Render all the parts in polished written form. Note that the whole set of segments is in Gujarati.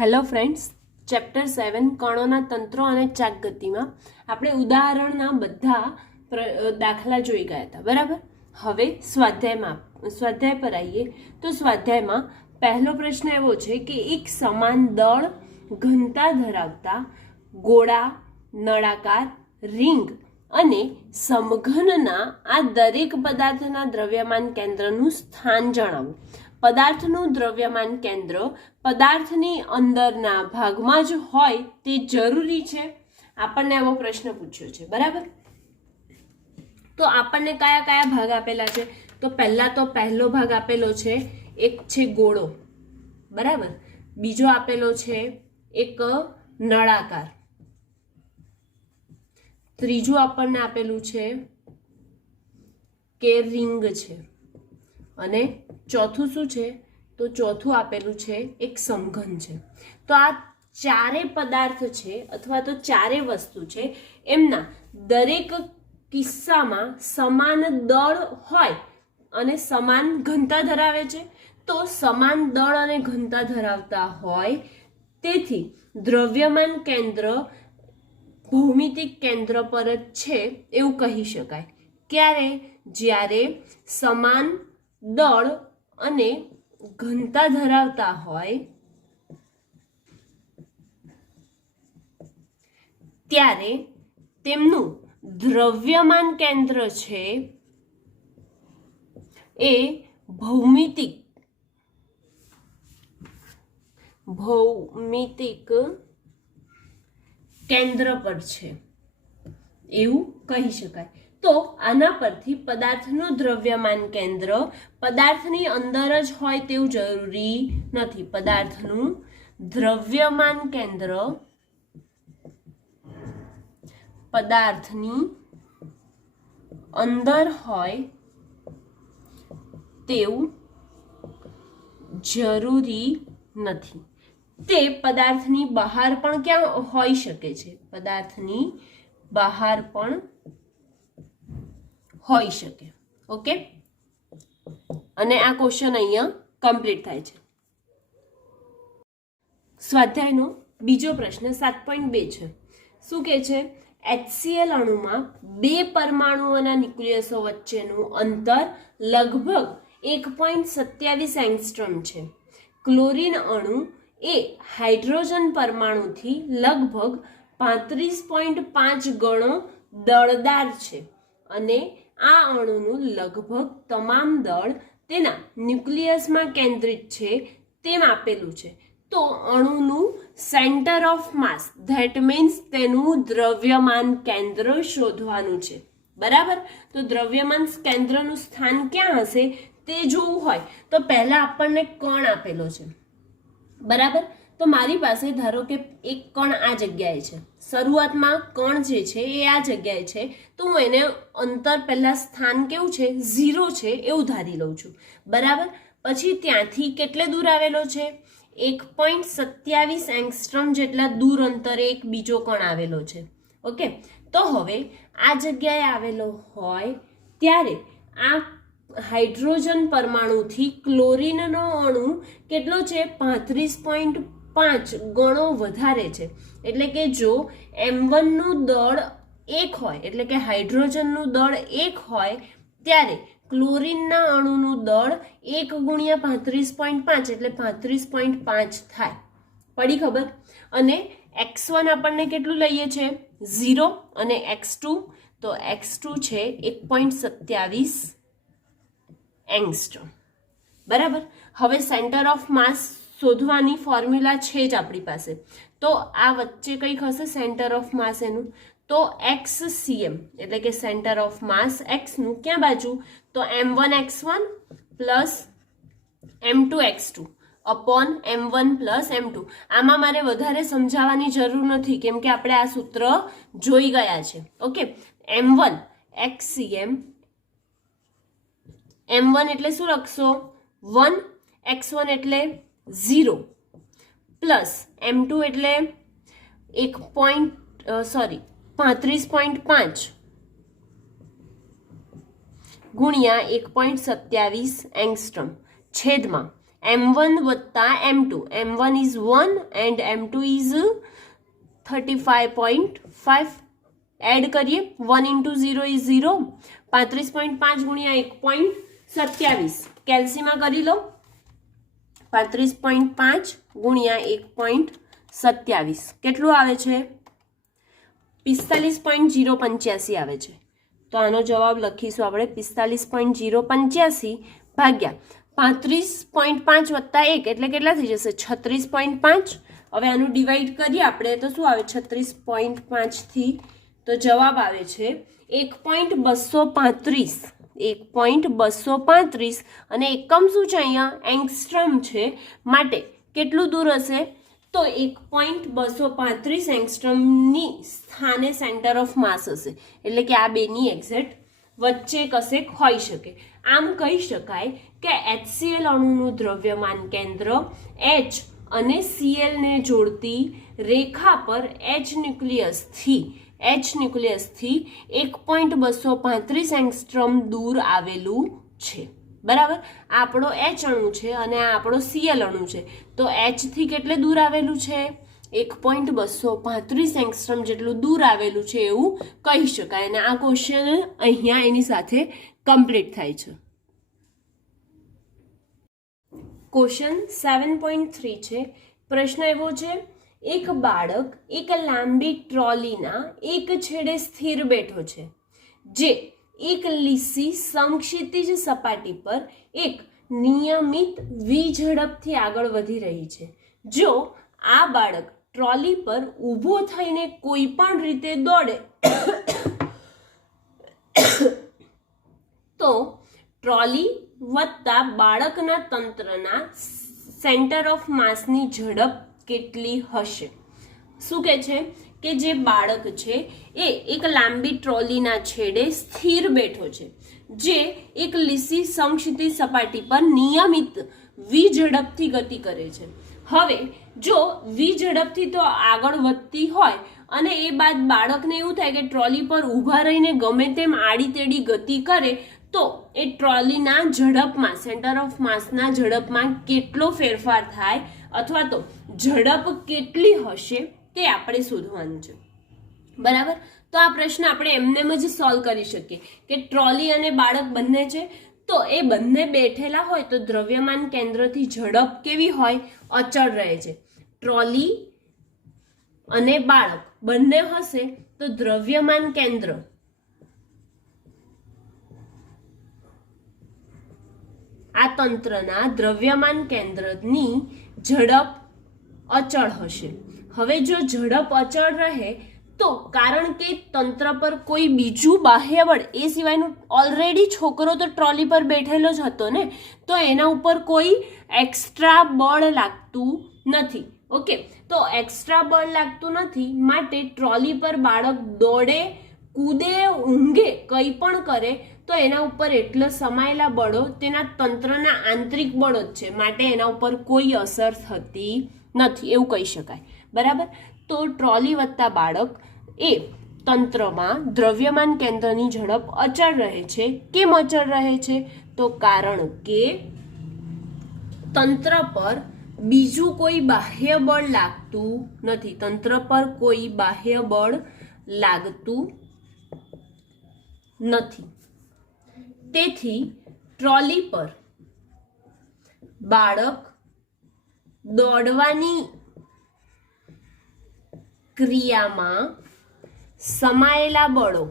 હેલો ફ્રેન્ડ્સ, ચેપ્ટર 7 કણોના તંત્રો અને ચાકગતિમાં આપણે ઉદાહરણના બધા દાખલા જોઈ ગયા હતા. બરાબર. હવે સ્વાધ્યાય પર આવીએ તો સ્વાધ્યાયમાં પહેલો પ્રશ્ન એવો છે કે એક સમાન દળ ઘનતા ધરાવતા ગોળા, નળાકાર, રિંગ અને સમઘનના આ દરેક પદાર્થના દ્રવ્યમાન કેન્દ્રનું સ્થાન જણાવો. પદાર્થનું દ્રવ્યમાન કેન્દ્ર પદાર્થની અંદરના ભાગમાં જ હોય તે જરૂરી છે. આપણને એવો પ્રશ્ન પૂછ્યો છે. બરાબર. તો આપણને કયા કયા ભાગ આપેલા છે? તો પહેલો ભાગ આપેલો છે એક છે ગોળો. બરાબર. બીજો આપેલો છે એક નળાકાર. ત્રીજું આપણને આપેલું છે કે રિંગ છે. અને ચોથું શું છે? તો ચોથું આપેલું છે એક સમઘન છે. તો આ ચારે પદાર્થ છે અથવા તો ચારે વસ્તુ છે, એમના દરેક કિસ્સામાં સમાન દળ હોય અને સમાન ઘનતા ધરાવે છે. તો સમાન દળ અને ઘનતા ધરાવતા હોય તેથી દ્રવ્યમાન કેન્દ્ર ભૌમિતિક કેન્દ્ર પર જ છે એવું કહી શકાય. ક્યારે? જ્યારે સમાન દળ અને ઘનતા ધરાવતા હોય ત્યારે તેમનું દ્રવ્યમાન કેન્દ્ર છે એ ભૌમિતિક કેન્દ્ર પર છે એવું કહી શકાય. તો આના પરથી પદાર્થનું દ્રવ્યમાન કેન્દ્ર પદાર્થની અંદર જ હોય તેવું જરૂરી નથી. પદાર્થનું દ્રવ્યમાન કેન્દ્ર પદાર્થની અંદર હોય તેવું જરૂરી નથી. તે પદાર્થની બહાર પણ ક્યાં હોઈ શકે છે? પદાર્થની બહાર પણ હોઈ શકે. ઓકે. અને આ ક્વેશ્ચન અહીંયા કમ્પ્લીટ થાય છે. સ્વાધ્યાયનો બીજો પ્રશ્ન 7.2 છે. શું કહે છે? HCl અણુમાં બે પરમાણુઓના ન્યુક્લિયસો વચ્ચેનું અંતર લગભગ 1.27 એંગસ્ટ્રોમ છે. ક્લોરીન અણુ એ હાઇડ્રોજન પરમાણુથી લગભગ 35.5 ગણો દળદાર છે અને આ અણુનું લગભગ તમામ દળ તેના ન્યુક્લિયસમાં કેન્દ્રિત છે તેમ આપેલું છે. તો અણુનું centre of mass, that means તેનું દ્રવ્યમાન કેન્દ્ર શોધવાનું છે. બરાબર. તો દ્રવ્યમાન કેન્દ્રનું સ્થાન ક્યાં હશે તે જોવું હોય તો પહેલા આપણને કણ આપેલો છે. બરાબર. તો મારી પાસે ધારો કે એક કણ આ જગ્યાએ છે. શરૂઆતમાં કણ જે છે એ આ જગ્યાએ છે, તો હું એને અંતર પહેલા સ્થાન કેવું છે? 0 છે એવું ધારી લઉં છું. બરાબર. પછી ત્યાંથી કેટલે દૂર આવેલો છે? 1.27 એંગસ્ટ્રોમ જેટલા દૂર અંતરે એક બીજો કણ આવેલો છે. ઓકે. તો હવે આ જગ્યાએ આવેલો હોય ત્યારે આ હાઇડ્રોજન પરમાણુથી ક્લોરીનનો અણુ કેટલો છે? 35.5 ગણો વધારે છે. એટલે કે જો M1 નું દળ 1 હોય, એટલે કે હાઇડ્રોજનનું દળ 1 હોય, ત્યારે ક્લોરીનના અણુનું દળ 1 ગુણ્યા 35.5 એટલે 35.5 થાય. પડી ખબર? અને x1 આપણને કેટલું લઈએ છે? 0 અને x2, તો x2 છે 1.27 એંગસ્ટ્રોમ. બરાબર. હવે સેન્ટર ઓફ માસ શોધવાની ફોર્મ્યુલા છે જ આપણી પાસે. તો આ વચ્ચે કંઈક હશે સેન્ટર ઓફ માસ એનું. તો XCM એટલે કે સેન્ટર ઓફ માસ x નું ક્યાં બાજુ? તો M1x1 plus M2x2 upon M1 plus M2. આમાં મારે વધારે સમજાવવાની જરૂર નથી કેમ કે આપણે આ સૂત્ર જોઈ ગયા છે. ઓકે. M1 XCM, M1 એટલે શું લખશો? 1, x1 એટલે 0 પ્લસ M2 એટલે 35.5 ગુણ્યા 1.27 એંગસ્ટ્રોમ છેદમાં m1 વત્તા m2. m1 is 1 and m2 is 35.5. Add કરીએ, 1 into 0 ઇઝ 0. 35.5 ગુણ્યા 1.27. કેલ્સીમાં કરી લો. 35.5 ગુણ્યા 1.27 કેટલું આવે છે? 45.085 આવે છે. તો આનો જવાબ લખીશું આપણે 45.085 ભાગ્યા 35.5 વત્તા 1 એટલે કેટલા થઈ જશે? 36.5. હવે આનું ડિવાઈડ કરીએ આપણે તો શું આવે? 36.5 થી તો જવાબ આવે છે 1.235. 1.235 અને એકમ શું છે? અહીંયા એંગસ્ટ્રમ છે, માટે કેટલું દૂર હશે? તો 1.235 એંગસ્ટ્રમની સ્થાને સેન્ટર ઓફ માસ હશે, એટલે કે આ બેની એક્ઝેક્ટ વચ્ચે કશેક હોઈ શકે. આમ કહી શકાય કે HCl અણુનું દ્રવ્યમાન કેન્દ્ર H અને Cl ને જોડતી રેખા પર H ન્યુક્લિયસથી 1.235 એંગસ્ટ્રમ દૂર આવેલું છે. બરાબર, આ આપણો H અણુ છે અને આ આપણો Cl અણુ છે. તો H થી કેટલે દૂર આવેલું છે? 1.235 એંગસ્ટ્રમ જેટલું દૂર આવેલું છે એવું કહી શકાય. અને આ ક્વેશ્ચન અહીંયા એની સાથે કમ્પ્લીટ થાય છે. ક્વેશ્ચન 7.3 છે. પ્રશ્ન એવો છે, એક બાળક એક લાંબી ટ્રોલીના એક છેડે સ્થિર બેઠો છે, જે એક લીસી સમક્ષિતિજ સપાટી પર એક નિયમિત v ઝડપથી આગળ વધી રહી છે. જો આ બાળક ટ્રોલી પર ઊભો થઈને કોઈ પણ રીતે દોડે તો ટ્રોલી વત્તા બાળકના તંત્રના સેન્ટર ઓફ માસની ઝડપ કેટલી હશે? શું કહે છે કે જે બાળક છે એ એક લાંબી ટ્રોલીના છેડે સ્થિર બેઠો છે, જે એક લીસી સમક્ષિતિજ સપાટી પર નિયમિત v ઝડપથી ગતિ કરે છે. હવે જો v ઝડપથી તો આગળ વધતી હોય અને એ બાદ બાળકને એવું થાય કે ટ્રોલી પર ઊભા રહીને ગમે તેમ આડી તેડી ગતિ કરે, તો એ ટ્રોલીના ઝડપમાં સેન્ટર ઓફ માસના ઝડપમાં કેટલો ફેરફાર થાય અથવા તો ઝડપ કેટલી હશે તે આપણે શોધવાનું છે. બરાબર, તો આ પ્રશ્ન આપણે એમનેમ જ સોલ્વ કરી શકીએ કે ટ્રોલી અને બાળક બંને છે, તો એ બંને બેઠેલા હોય તો દ્રવ્યમાન કેન્દ્રથી ઝડપ કેવી હોય? અચળ રહે છે. ટ્રોલી અને બાળક બંને હશે તો દ્રવ્યમાન કેન્દ્ર આ તંત્રના દ્રવ્યમાન કેન્દ્રની ઝડપ અચળ હશે. હવે જો ઝડપ અચળ રહે તો કારણ કે તંત્ર પર કોઈ બીજું બાહ્ય બળ, એ સિવાયનું ઓલરેડી છોકરો તો ટ્રોલી પર બેઠેલો જ હતો ને, તો એના ઉપર કોઈ એક્સ્ટ્રા બળ લાગતું નથી. ઓકે, તો એક્સ્ટ્રા બળ લાગતું નથી, માટે ટ્રોલી પર બાળક દોડે, કૂદે, ઊંઘે, કંઈ પણ કરે તો એના ઉપર એટલા સમાયેલા બળો તેના તંત્રના આંતરિક બળો જ છે, માટે એના ઉપર કોઈ અસર થતી નથી એવું કહી શકાય. બરાબર, તો ટ્રોલી વત્તા બાળક એ તંત્રમાં દ્રવ્યમાન કેન્દ્રની ઝડપ અચળ રહે છે. કેમ અચળ રહે છે? તો કારણ કે તંત્ર પર બીજું કોઈ બાહ્ય બળ લાગતું નથી. તંત્ર પર કોઈ બાહ્ય બળ લાગતું નથી. તેથી ટ્રોલી પર બાળક દોડવાની ક્રિયામાં સમાયેલા બળો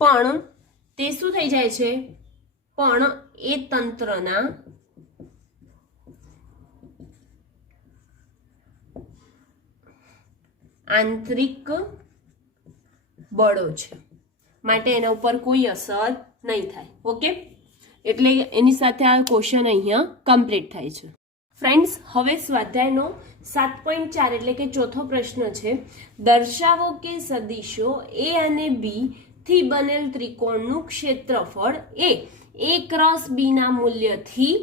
પણ તે શું થઈ જાય છે? પણ એ તંત્રના આંતરિક બળો છે, માટે એના ઉપર કોઈ અસર નહીં થાય. ઓકે, એટલે એની સાથે આ ક્વેશ્ચન અહીંયા કમ્પ્લીટ થાય છે. ફ્રેન્ડ્સ, હવે સ્વાધ્યાયનો 7.4 એટલે કે ચોથો પ્રશ્ન છે, દર્શાવો કે સદિશો એ અને બી થી બનેલ ત્રિકોણનું ક્ષેત્રફળ એ ક્રોસ બી ના મૂલ્યથી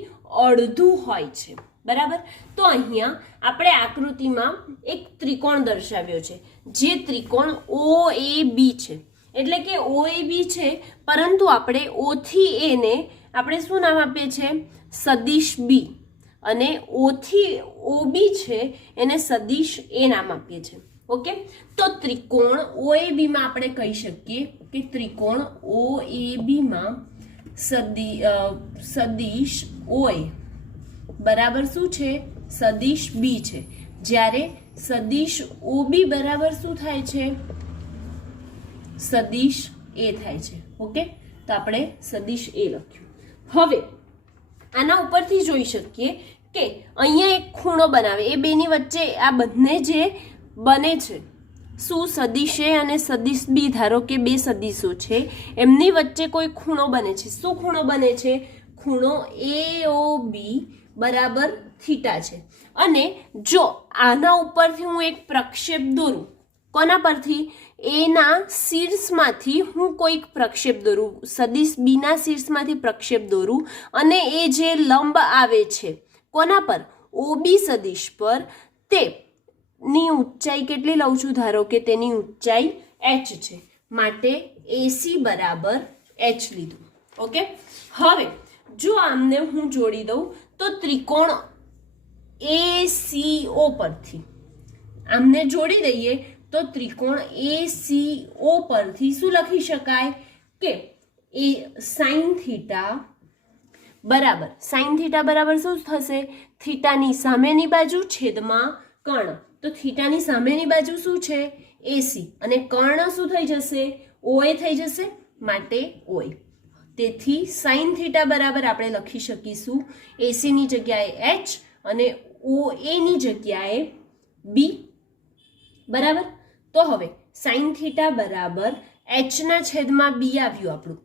અડધું હોય છે. બરાબર, તો અહીંયા આપણે આકૃતિમાં એક ત્રિકોણ દર્શાવ્યો છે, જે ત્રિકોણ OAB છે. એટલે કે OAB છે, પરંતુ આપણે O થી A ને આપણે શું નામ આપીએ છીએ? સદિશ બી. અને ઓ થી ઓ બી છે એને સદિશ એ નામ આપીએ છીએ. ઓકે, તો ત્રિકોણ OAB માં આપણે કહી શકીએ કે ત્રિકોણ OAB માં સદિશ OA બરાબર શું છે? સદિશ બી છે. જ્યારે સદિશ OB બરાબર શું થાય છે? સદિશ એ થાય છે. ઓકે, તો આપણે સદિશ એ લખ્યું. હવે આના ઉપરથી જોઈ શકીએ કે અહીંયા એક ખૂણો બનાવે, એ બેની વચ્ચે આ બંને જે બને છે શું? સદિશ એ અને સદિશ બી. ધારો કે બે સદિશો છે, એમની વચ્ચે કોઈ ખૂણો બને છે. શું ખૂણો બને છે? ખૂણો AOB બરાબર થીટા છે. અને જો આના ઉપરથી હું એક પ્રક્ષેપ દોરું, કોના પરથી? એના શીર્ષમાંથી હું કોઈક પ્રક્ષેપ દોરું, સદિશ બીના શીર્ષમાંથી પ્રક્ષેપ દોરું, અને એ જે લંબ આવે છે કોના પર? OB સદિશ પર, તેની ઊંચાઈ કેટલી લઉં છું? ધારો કે તેની ઊંચાઈ h છે, માટે AC બરાબર h લીધું. ઓકે, હવે જો આમને હું જોડી દઉં તો ત્રિકોણ ACO પરથી આમને જોડી દઈએ તો ત્રિકોણ ACO પરથી શું લખી શકાય કે એ સાઇન થીટા બરાબર શું થશે? થીટાની સામેની બાજુ છેદમાં કર્ણ. તો થીટાની સામેની બાજુ શું છે? AC, અને કર્ણ શું થઈ જશે? OA થઈ જશે, માટે OA. તેથી સાઇન થીટા બરાબર આપણે લખી શકીશું AC ની જગ્યાએ H અને OA ની જગ્યાએ B. બરાબર. તો હવે સાઇન થીટા બરાબર H ના છેદમાં B આવ્યું આપણું.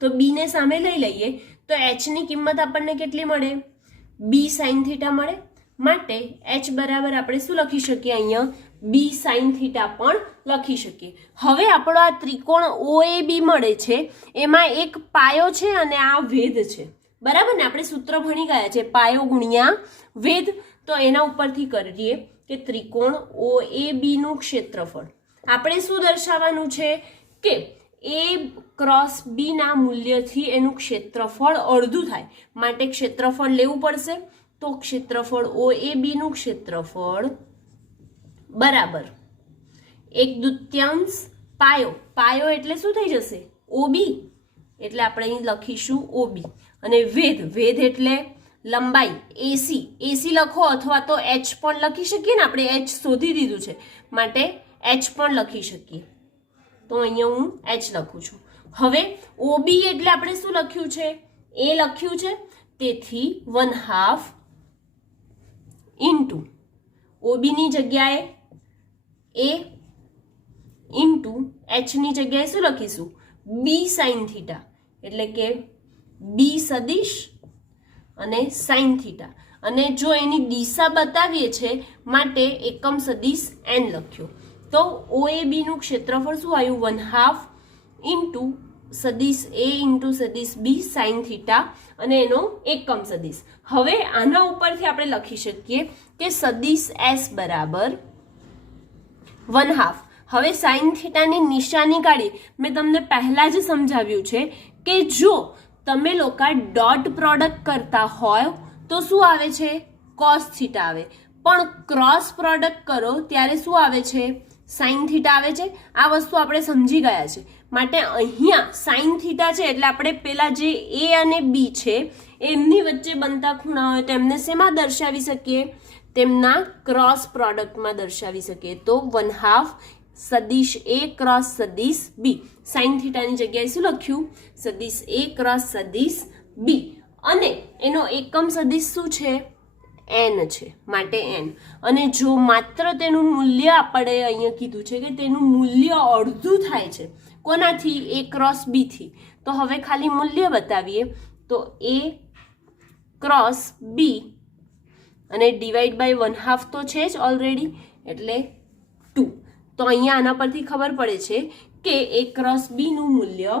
તો B ને સામે લઈ લઈએ તો H ની કિંમત આપણને કેટલી મળે? B સાઇન થીટા મળે. માટે H બરાબર આપણે શું લખી શકીએ? અહીંયા B સાઇન થીટા પણ લખી શકીએ. હવે આપણો આ ત્રિકોણ OAB મળે છે, એમાં એક પાયો છે અને આ વેધ છે. બરાબર ને? આપણે સૂત્ર ભણી ગયા છે, પાયો ગુણ્યા વેધ. તો એના ઉપરથી કરીએ કે ત્રિકોણ OAB નું ક્ષેત્રફળ આપણે શું દર્શાવવાનું છે કે A ક્રોસ B ના મૂલ્યથી એનું ક્ષેત્રફળ અડધું થાય, માટે ક્ષેત્રફળ લેવું પડશે. તો ક્ષેત્રફળ OAB નું ક્ષેત્રફળ બરાબર 1/2 પાયો એટલે શું થઈ જશે? OB. એટલે આપણે અહીં લખીશું OB. અને વેધ એટલે લંબાઈ AC લખો, અથવા તો H પણ લખી શકીએ ને, આપણે H શોધી દીધું છે માટે H પણ લખી શકીએ. તો અહીંયા હું H લખું છું. હવે OB એટલે આપણે શું લખ્યું છે? A લખ્યું છે, તેથી 1/2 ઇન્ટુ OB ની જગ્યાએ A ઇન્ટુ H ની જગ્યાએ શું લખીશું? B સાઇન થીટા, એટલે કે B સદિશ અને સાઇન થીટા. અને જો એની દિશા બતાવીએ છે માટે એકમ સદિશ n લખ્યો. તો OAB નું ક્ષેત્રફળ શું આવ્યું? 1/2 ઇન્ટુ સદિશ A ઇન્ટુ સદિશ B સાઇન થીટા અને એનો એકમ સદિશ. હવે આના ઉપરથી આપણે લખી શકીએ કે સદિશ S બરાબર 1/2. હવે સાઇન થીટાની નિશાની કાઢી. મેં તમને પહેલા જ સમજાવ્યું છે કે જો તમે લોકો ડોટ પ્રોડક્ટ કરતા હોય તો શું આવે છે? કોસ થીટા આવે. પણ ક્રોસ પ્રોડક્ટ કરો ત્યારે શું આવે છે? સાઇન થીટા આવે છે. આ વસ્તુ આપણે સમજી ગયા છે. માટે અહીંયા સાઇન થીટા છે એટલે આપણે પેલા જે A અને B છે એમની વચ્ચે બનતા ખૂણા હોય તો એમને શેમાં દર્શાવી શકીએ? તેમના ક્રોસ પ્રોડક્ટમાં દર્શાવી શકીએ. તો 1/2 સદિશ A ક્રોસ સદિશ B. સાઇન થીટાની જગ્યાએ શું લખ્યું? સદિશ A ક્રોસ સદિશ B. અને એનો એકમ સદિશ શું છે? n છે, માટે n. અને જો માત્ર તેનું મૂલ્ય આપણે અહીંયા કીધું છે કે તેનું મૂલ્ય અડધું થાય છે કોનાથી? A ક્રોસ B થી. તો હવે ખાલી મૂલ્ય બતાવીએ તો A ક્રોસ B અને ડિવાઈડ બાય 1/2 તો છે જ ઓલરેડી, એટલે 2. તો અહીંયા આના પરથી ખબર પડે છે કે A ક્રોસ B નું મૂલ્ય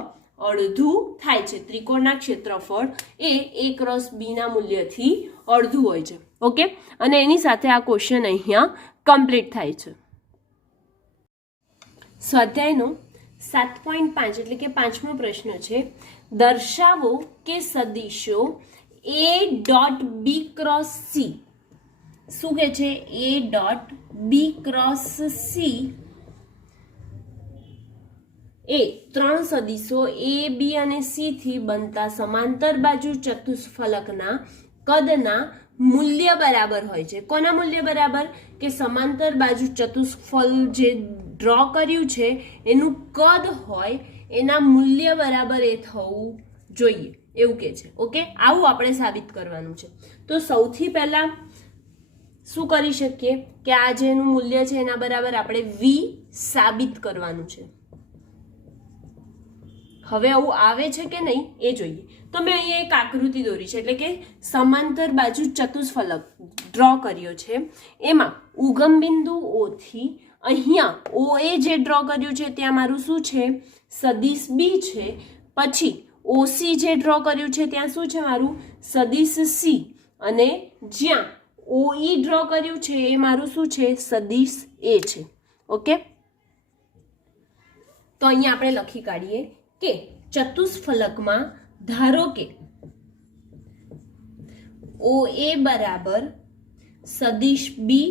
અડધું થાય છે. ત્રિકોણના ક્ષેત્રફળ એ A ક્રોસ B ના મૂલ્યથી અડધું હોય છે. ઓકે, અને એની સાથે આ ક્વેશ્ચન અહીંયા કમ્પ્લીટ થાય છે. સ્વાધ્યાયનો 7.5 એટલે કે 5મો પ્રશ્ન છે. દર્શાવો કે સદિશો A dot B cross C, શું કે છે, A dot B cross C એ ત્રણ સદિશો એ બી અને સી થી બનતા સમાંતર બાજુ ચતુષ્ફલકના કદના મૂલ્ય બરાબર હોય છે. કોના મૂલ્ય બરાબર? કે સમાંતર બાજુ ચતુષ્ફલ જે ડ્રો કર્યું છે એનું કદ હોય એના મૂલ્ય બરાબર એ થવું જોઈએ એવું કે છે. ઓકે, આવું આપણે સાબિત કરવાનું છે. તો સૌથી પહેલા શું કરી શકીએ કે આ જેનું મૂલ્ય છે એના બરાબર આપણે વી સાબિત કરવાનું છે. હવે આવું આવે છે કે નહીં એ જોઈએ. તો મેં અહીંયા એક આકૃતિ દોરી છે, એટલે કે સમાંતર બાજુ ચતુષ્ફલક ડ્રો કર્યો છે. એમાં ઉગમ બિંદુ ઓ થી અહીંયા ઓ એ જે ડ્રો કર્યું છે ત્યાં મારું શું છે, સદિશ બી છે. પછી ઓસી જે ડ્રો કર્યું છે ત્યાં શું છે, મારું સદિશ સી. અને જ્યાં ઓઈ ડ્રો કર્યું છે એ મારું શું છે, સદિશ એ છે. ઓકે, તો અહીંયા આપણે લખી કાઢીએ કે ચતુષ્ફલકમાં ધારો કે ઓ એ બરાબર સદિશ બી,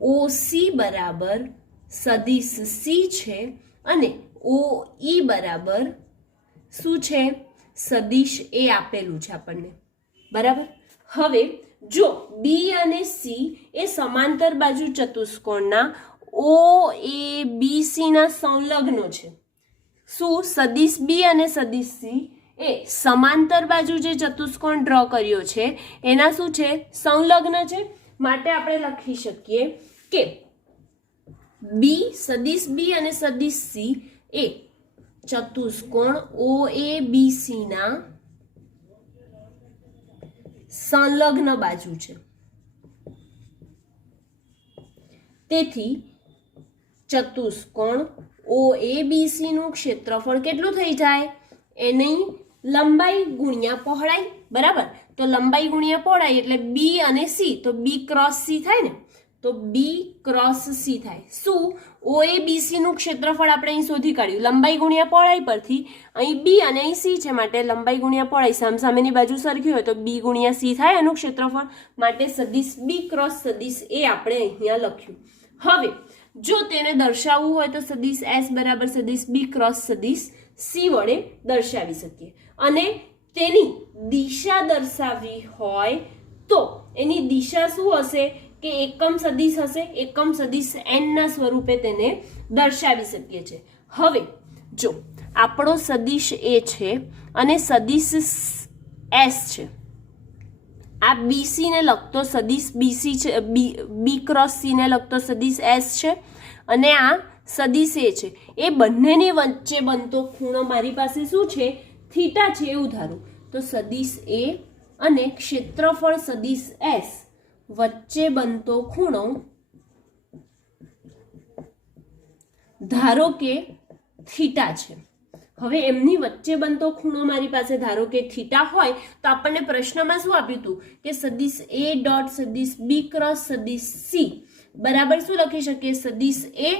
ઓ સી બરાબર સદિશ સી છે અને ઓ ઈ બરાબર શું છે, સદિશ એ આપેલું છે આપણને. બરાબર. હવે જો બી અને સી એ સમાંતર બાજુ ચતુષ્કોણના ઓ એ બી સી ના સંલગ્નો છે. શું? સદિશ બી અને સદિશ સી એ સમાંતર બાજુ જે ચતુષ્કોણ ડ્રો કર્યો છે એના શું છે, સંલગ્ન છે. માટે આપણે લખી શકીએ કે બી, સદિશ બી અને સદિશ સી એ ચતુષ્કોણ ઓ એ બી સી ના સંલગ્ન બાજુ છે. તેથી ચતુષ્કોણ ઓ એ બી સી નું ક્ષેત્રફળ કેટલું થઈ જાય, એની લંબાઈ ગુણ્યા પહોળાઈ. બરાબર. તો લંબાઈ ગુણ્યા પહોળાઈ એટલે બી અને સી, તો બી ક્રોસ સી થાય ને, તો બી ક્રોસ સી થાય. શું? ઓ એ બી સી નું ક્ષેત્રફળ આપણે અહીં શોધી કાઢ્યું લંબાઈ ગુણ્યા પહોળાઈ પરથી. અહીં બી અને અહીં સી છે માટે લંબાઈ ગુણ્યા પહોળાઈ, સામસામેની બાજુ સરખી હોય તો બી ગુણ્યા સી થાય એનું ક્ષેત્રફળ. માટે સદિશ બી ક્રોસ સદિશ એ આપણે અહીંયા લખ્યું. હવે જો તેને દર્શાવવું હોય તો સદિશ એસ બરાબર સદિશ બી ક્રોસ સદિશ સી વડે દર્શાવી શકીએ. અને તેની દિશા દર્શાવવી હોય તો એની દિશા શું હશે કે એકમ સદિશ હશે. એકમ સદિશ એન ના સ્વરૂપે તેને દર્શાવી શકીએ છીએ. હવે જો આપણો સદિશ એ છે અને સદિશ એસ છે, આ બીસી ને લગતો સદિશ બીસી છે, બી ક્રોસ સી ને લગતો સદિશ એસ છે અને આ સદિશ એ છે. એ બંનેની વચ્ચે બનતો ખૂણો મારી પાસે શું છે, થીટા છે એવું ધારું. તો સદિશ એ અને ક્ષેત્રફળ સદિશ એસ વચ્ચે બનતો ખૂણો ધારો કે થીટા છે. હવે એમની વચ્ચે બનતો ખૂણો મારી પાસે ધારો કે થીટા હોય તો આપણને પ્રશ્નમાં શું આપ્યું હતું કે સદિશ એ ડોટ સદિશ બી ક્રોસ સદિશ સી બરાબર શું લખી શકીએ, સદિશ A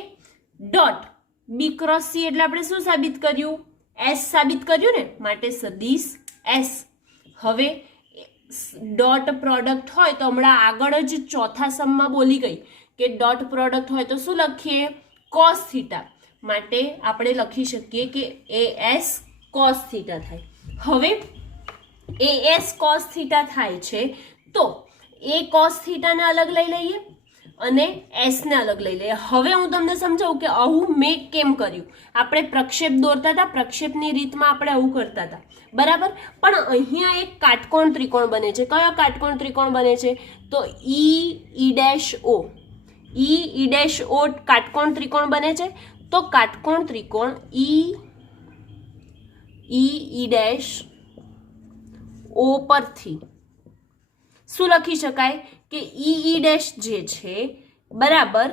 dot B cross C એટલે આપણે શું સાબિત કર્યું, એસ સાબિત કર્યું ને, માટે સદિશ એસ. હવે ડોટ પ્રોડક્ટ હોય તો હમણાં આગળ જ ચોથા સમમાં બોલી ગઈ કે ડોટ પ્રોડક્ટ હોય તો શું લખીએ, કોસ થીટા. માટે આપણે લખી શકીએ કે એ એસ કોસ થીટા થાય. હવે એ એસ કોસ થીટા થાય છે તો એ કોસ થીટાને અલગ લઈ લઈએ અને એસ ને અલગ લઈ લઈએ. હવે હું તમને સમજાવું કે આવું મેં કેમ કર્યું. આપણે પ્રક્ષેપ દોરતા હતા, પ્રક્ષેપની રીતમાં આપણે આવું કરતા હતા. બરાબર. પણ અહીંયા એક કાટકોણ ત્રિકોણ બને છે. કયો કાટકોણ ત્રિકોણ બને છે, તો ઈ ડેશ ઓ, ઈ ડેશ ઓ કાટકોણ ત્રિકોણ બને છે. તો કાટકોણ ત્રિકોણ ઈ ડેશ ઓ પરથી શું લખી શકાય કે ઈ ડેશ જે છે બરાબર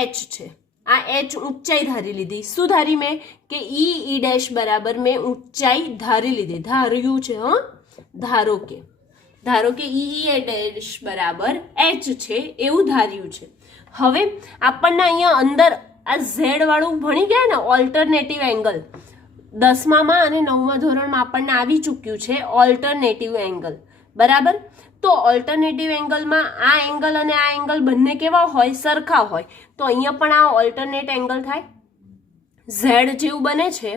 એચ છે. આ એચ ઊંચાઈ ધારી લીધી. શું ધારી મેં કે ઈ ડેશ બરાબર મેં ઊંચાઈ ધારી લીધી, ધાર્યું છે. ધારો કે ઈ ડેશ બરાબર એચ છે એવું ધાર્યું છે. હવે આપણને અહીંયા અંદર આ ઝેડ વાળું ભણી ગયા ને, ઓલ્ટરનેટિવ એંગલ 10મા અને 9મા ધોરણમાં આપણને આવી ચૂક્યું છે ઓલ્ટરનેટિવ એંગલ, બરાબર. તો ઓલ્ટરનેટિવ એંગલમાં આ એંગલ અને આ એંગલ બંને કેવા હોય? સરખા હોય. તો અહીંયા પણ આ ઓલ્ટરનેટ એંગલ થાય, ઝેડ જેવું બને છે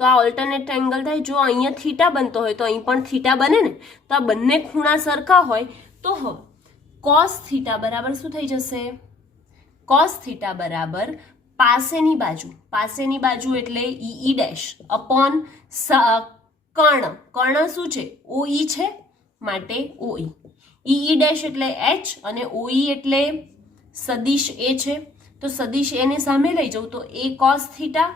તો આ ઓલ્ટરનેટ એંગલ થાય. જો અહીંયા થીટા બનતો હોય તો અહીં પણ થીટા બને ને. તો આ બંને ખૂણા સરખા હોય તો હવે કોસ થીટા બરાબર શું થઈ જશે? કોસ થીટા બરાબર પાસેની બાજુ એટલે ઈ ડેશ અપોન કર્ણ. કર્ણ શું છે? ઓઈ છે માટે ઓઈ. ઈ ડેશ એટલે એચ અને ઓઈ એટલે સદિશ એ છે. તો સદિશ એને સામે લઈ જાઉં તો એ કોસ થીટા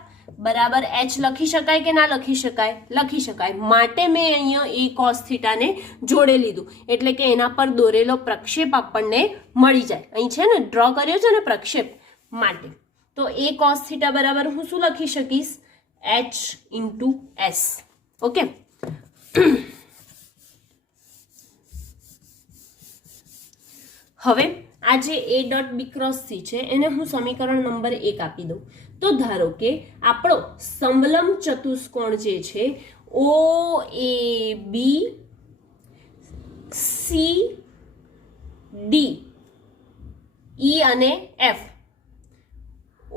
બરાબર એચ લખી શકાય કે ના લખી શકાય? લખી શકાય. માટે મેં અહીંયા એ કોસ થીટાને જોડે લીધું એટલે કે એના પર દોરેલો પ્રક્ષેપ આપણને મળી જાય. અહીં છે ને ડ્રો કર્યો છે ને પ્રક્ષેપ માટે. તો એ કોસ થીટા બરાબર હું શું લખી શકીશ? H into S. ઓકે. હવે આ જે A dot B cross C છે એને હું સમીકરણ નંબર 1 આપી દઉં. તો ધારો કે આપણો સમલંબ ચતુષ્કોણ જે છે ઓ A B C D E અને F,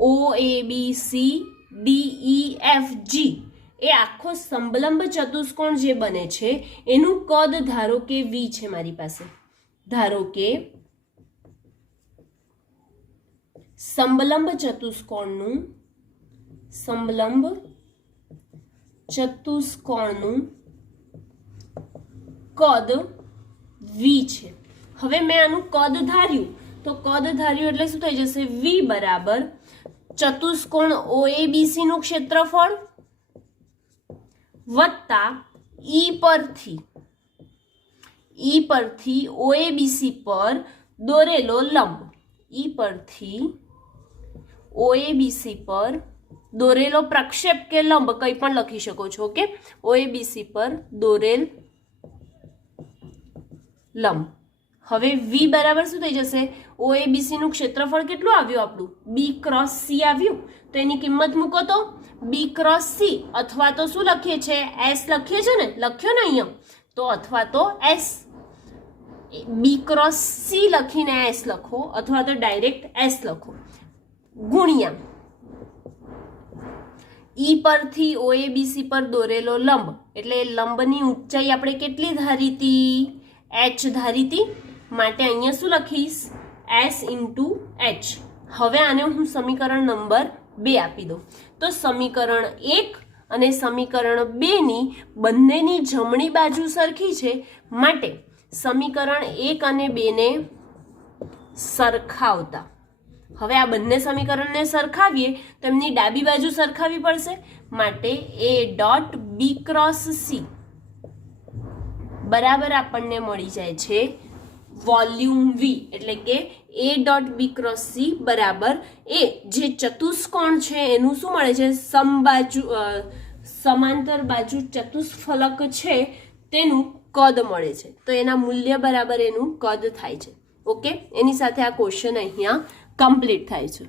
O A B C D E F G એ આખો સમલંબ ચતુષ્કોણ જે બને છે એનું કદ ધારો કે વી છે મારી પાસે. ધારો કે સમલંબ ચતુષ્કોણનું કદ વી છે. હવે મેં આનું કદ ધાર્યું તો કદ ધાર્યું એટલે શું થઈ જશે? વી બરાબર ચતુષ્કોણ ઓએબીસી નું ક્ષેત્રફળ વત્તા ઈ પરથી ઓએબીસી પર દોરેલો લંબ. ઈ પરથી ઓએબીસી પર દોરેલો પ્રક્ષેપ કે લંબ કંઈ પણ લખી શકો છો. ઓકે. ઓએબીસી પર દોરેલ લંબ. હવે વી બરાબર શું થઈ જશે? ઓએબીસી નું ક્ષેત્રફળ કેટલું આવ્યું આપણું? બી ક્રોસ સી આવ્યું. તો એની કિંમત મૂકો તો બી ક્રોસ સી, અથવા તો શું લખીએ છીએ? એસ લખીએ છીએ ને, લખ્યો ને અહીંયા. તો અથવા તો એસ, બી ક્રોસ સી લખીને એસ લખો અથવા તો ડાયરેક્ટ એસ લખો ગુણ્યા ઈ પરથી ઓએબીસી પર દોરેલો લંબ. એટલે લંબની ઊંચાઈ આપણે કેટલી ધારી હતી? એચ ધારી હતી. માટે અહીંયા શું લખીશ? S into H. હવે આને હું સમીકરણ નંબર 2 આપી દઉં. તો સમીકરણ 1 અને સમીકરણ 2 ની બંનેની જમણી બાજુ સરખી છે માટે સમીકરણ 1 અને 2 ને સરખાવતા, હવે આ બંને સમીકરણને સરખાવીએ તો એમની ડાબી બાજુ સરખાવી પડશે. માટે A dot B cross C બરાબર આપણને મળી જાય છે વોલ્યુમ વી. એટલે કે A dot B cross C બરાબર એ જે ચતુષ્કોણ છે એનું શું મળે છે? સમબાજુ સમાંતર બાજુ ચતુષ્ફલક છે તેનું કદ મળે છે. તો એના મૂલ્ય બરાબર એનું કદ થાય છે. ઓકે. એની સાથે આ ક્વેશ્ચન અહીંયા કમ્પ્લીટ થાય છે.